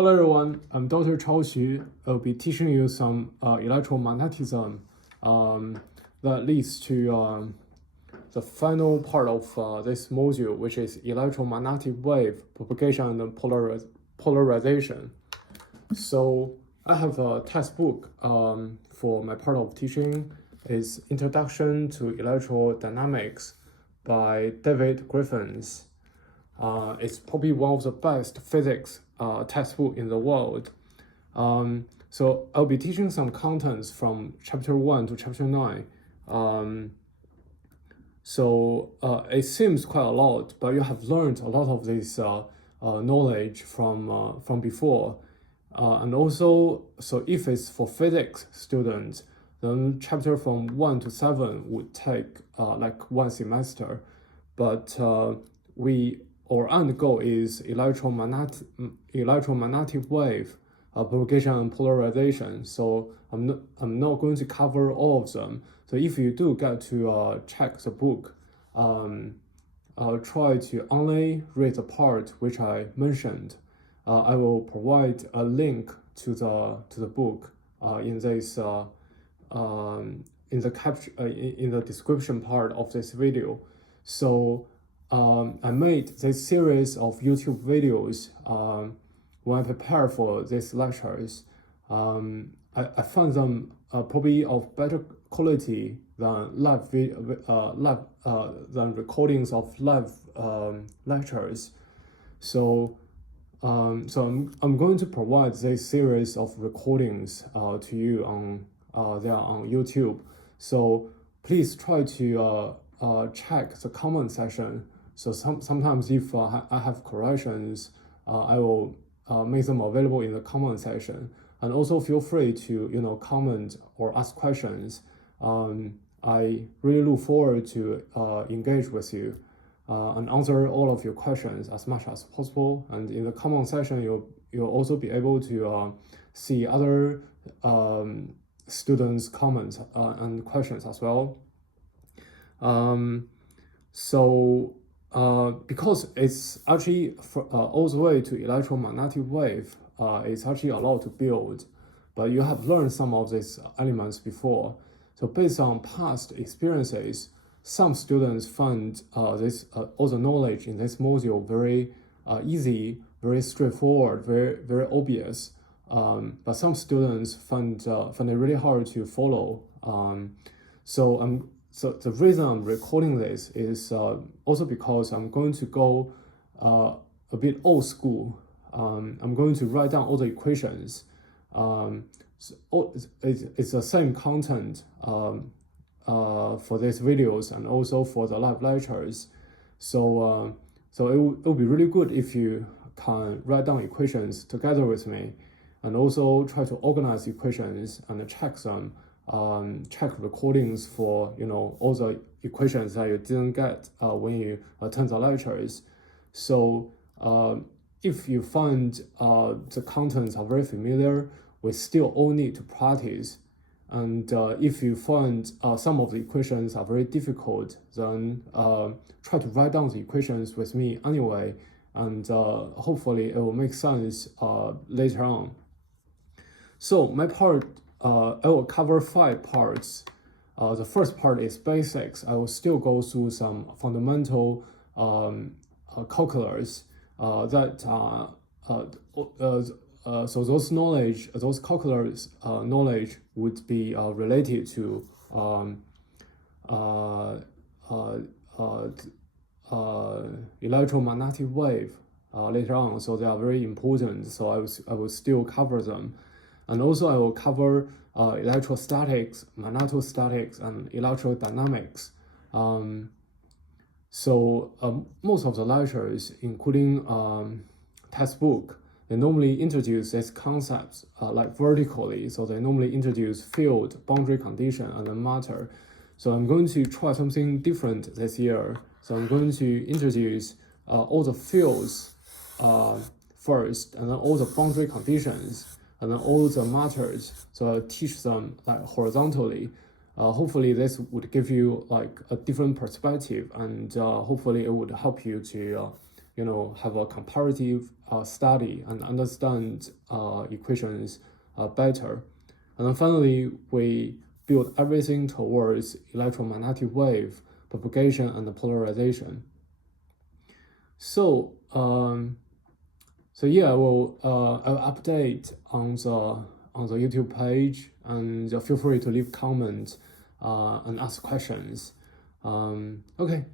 Hello everyone, I'm Dr. Chao Xu. I'll be teaching you some electromagnetism that leads to the final part of this module, which is electromagnetic wave propagation and polarization. So I have a textbook for my part of teaching. It's Introduction to Electrodynamics by David Griffiths. It's probably one of the best physics textbook in the world. So I'll be teaching some contents from chapter 1 to chapter 9. So it seems quite a lot, but you have learned a lot of this knowledge from before. And also, so if it's for physics students, then chapter from 1 to 7 would take like one semester. But our end goal is electromagnetic wave propagation and polarization. So I'm not going to cover all of them. So if you do get to check the book, try to only read the part which I mentioned. I will provide a link to the book in this in the description part of this video. So I made this series of YouTube videos when I prepare for these lectures. I found them probably of better quality than than recordings of live lectures. So I'm going to provide this series of recordings to you on YouTube. So please try to check the comment section. So sometimes if I have corrections, I will make them available in the comment section. And also feel free to comment or ask questions. I really look forward to engage with you and answer all of your questions as much as possible. And in the comment section, you'll also be able to see other students' comments and questions as well. Because it's actually all the way to electromagnetic wave, it's actually allowed to build, but you have learned some of these elements before. So based on past experiences, some students find all the knowledge in this module very easy, very straightforward, very obvious. But some students find it really hard to follow. So the reason I'm recording this is also because I'm going to go a bit old school. I'm going to write down all the equations. It's the same content for these videos and also for the live lectures. So it will be really good if you can write down equations together with me, and also try to organize equations and check them. Check recordings for all the equations that you didn't get when you attend the lectures. So if you find the contents are very familiar, we still all need to practice. And if you find some of the equations are very difficult, then try to write down the equations with me anyway, and hopefully it will make sense later on. So my part, I will cover 5 parts. The first part is basics. I will still go through some fundamental calculus so those calculus knowledge would be related to electromagnetic wave later on. So they are very important. So I will still cover them. And also I will cover electrostatics, magnetostatics, and electrodynamics. Most of the lectures, including textbook, they normally introduce these concepts like vertically. So they normally introduce field, boundary condition, and then matter. So I'm going to try something different this year. So I'm going to introduce all the fields first, and then all the boundary conditions, and then all the matters. So I'll teach them like horizontally. Hopefully this would give you like a different perspective, and hopefully it would help you to have a comparative study and understand equations better. And then finally, we build everything towards electromagnetic wave propagation and polarization. So yeah, I'll update on the YouTube page, and feel free to leave comments and ask questions. Okay.